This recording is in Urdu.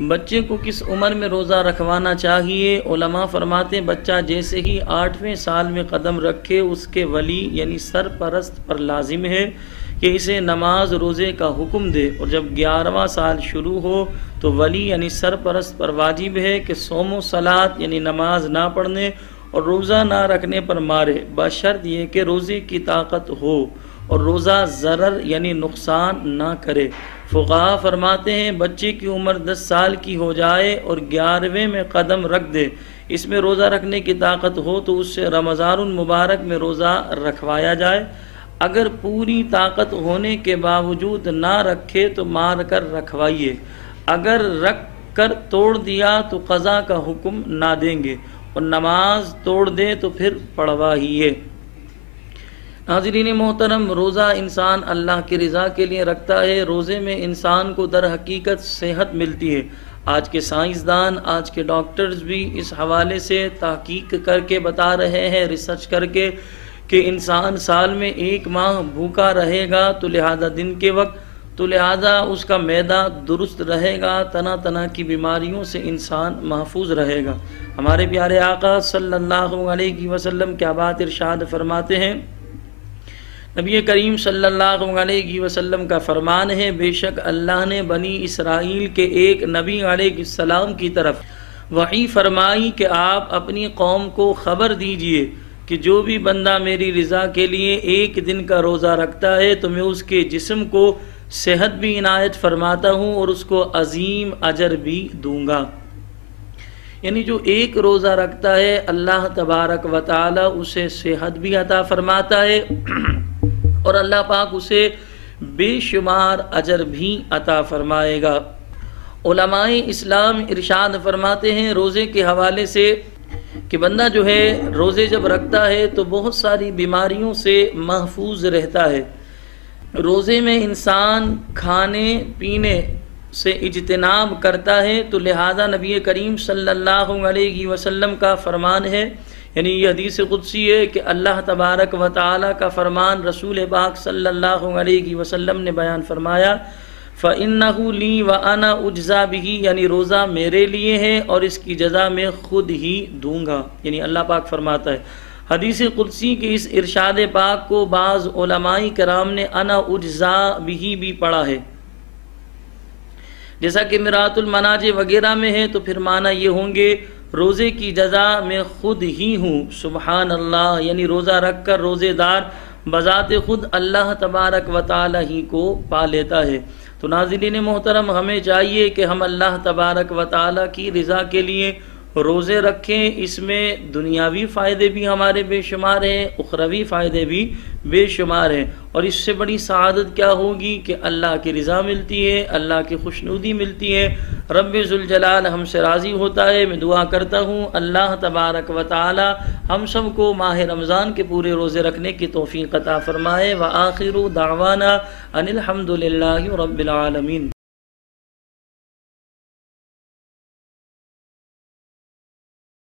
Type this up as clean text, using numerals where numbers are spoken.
بچے کو کس عمر میں روزہ رکھوانا چاہیے؟ علماء فرماتے ہیں بچہ جیسے ہی 8ویں سال میں قدم رکھے اس کے ولی یعنی سرپرست پر لازم ہے کہ اسے نماز روزے کا حکم دے، اور جب 11واں سال شروع ہو تو ولی یعنی سرپرست پر واجب ہے کہ صوم و صلات یعنی نماز نہ پڑھنے اور روزہ نہ رکھنے پر مارے، بشرط یہ کہ روزے کی طاقت ہو اور روزہ ضرر یعنی نقصان نہ کرے۔ فقہا فرماتے ہیں بچے کی عمر 10 سال کی ہو جائے اور 11ویں میں قدم رکھ دے، اس میں روزہ رکھنے کی طاقت ہو تو اس سے رمضان المبارک میں روزہ رکھوایا جائے، اگر پوری طاقت ہونے کے باوجود نہ رکھے تو مار کر رکھوائیے، اگر رکھ کر توڑ دیا تو قضا کا حکم نہ دیں گے، اور نماز توڑ دے تو پھر پڑھوائیے۔ ناظرین محترم، روزہ انسان اللہ کی رضا کے لیے رکھتا ہے۔ روزے میں انسان کو در حقیقت صحت ملتی ہے۔ آج کے سائنسدان، آج کے ڈاکٹرز بھی اس حوالے سے تحقیق کر کے بتا رہے ہیں، ریسرچ کر کے، کہ انسان سال میں 1 ماہ بھوکا رہے گا تو لہذا دن کے وقت تو لہذا اس کا معدہ درست رہے گا، طرح طرح کی بیماریوں سے انسان محفوظ رہے گا۔ ہمارے پیارے آقا صلی اللہ علیہ وسلم کیا بات ارشاد فرماتے ہیں؟ نبی کریم صلی اللہ علیہ وسلم کا فرمان ہے، بے شک اللہ نے بنی اسرائیل کے ایک نبی علیہ السلام کی طرف وحی فرمائی کہ آپ اپنی قوم کو خبر دیجئے کہ جو بھی بندہ میری رضا کے لیے 1 دن کا روزہ رکھتا ہے تو میں اس کے جسم کو صحت بھی عنایت فرماتا ہوں اور اس کو عظیم اجر بھی دوں گا۔ یعنی جو 1 روزہ رکھتا ہے اللہ تبارک و تعالی اسے صحت بھی عطا فرماتا ہے اور اللہ پاک اسے بے شمار اجر بھی عطا فرمائے گا۔ علماء اسلام ارشاد فرماتے ہیں روزے کے حوالے سے کہ بندہ جو ہے روزے جب رکھتا ہے تو بہت ساری بیماریوں سے محفوظ رہتا ہے۔ روزے میں انسان کھانے پینے سے اجتناب کرتا ہے، تو لہذا نبی کریم صلی اللہ علیہ وسلم کا فرمان ہے، یعنی یہ حدیث قدسی ہے کہ اللہ تبارک و تعالی کا فرمان رسول پاک صلی اللہ علیہ وسلم نے بیان فرمایا، فَإِنَّهُ لِي وَأَنَا أُجْزَى بِهِ، یعنی روزہ میرے لیے ہے اور اس کی جزا میں خود ہی دوں گا، یعنی اللہ پاک فرماتا ہے۔ حدیث قدسی کے اس ارشاد پاک کو بعض علماء کرام نے انا اجزا بھی پڑھا ہے، جیسا کہ مرات المناج وغیرہ میں ہے، تو پھر معنی یہ ہوں گے روزے کی جزا میں خود ہی ہوں۔ سبحان اللہ، یعنی روزہ رکھ کر روزے دار بذات خود اللہ تبارک و تعالی ہی کو پا لیتا ہے۔ تو ناظرین محترم، ہمیں چاہیے کہ ہم اللہ تبارک و تعالی کی رضا کے لیے روزے رکھیں، اس میں دنیاوی فائدے بھی ہمارے بے شمار ہیں، اخروی فائدے بھی بے شمار ہیں، اور اس سے بڑی سعادت کیا ہوگی کہ اللہ کی رضا ملتی ہے، اللہ کی خوشنودی ملتی ہے، رب ذوالجلال ہم سے راضی ہوتا ہے۔ میں دعا کرتا ہوں اللہ تبارک و تعالی ہم سب کو ماہ رمضان کے پورے روزے رکھنے کی توفیق عطا فرمائے۔ وآخر دعوانا ان الحمد للہ رب العالمین۔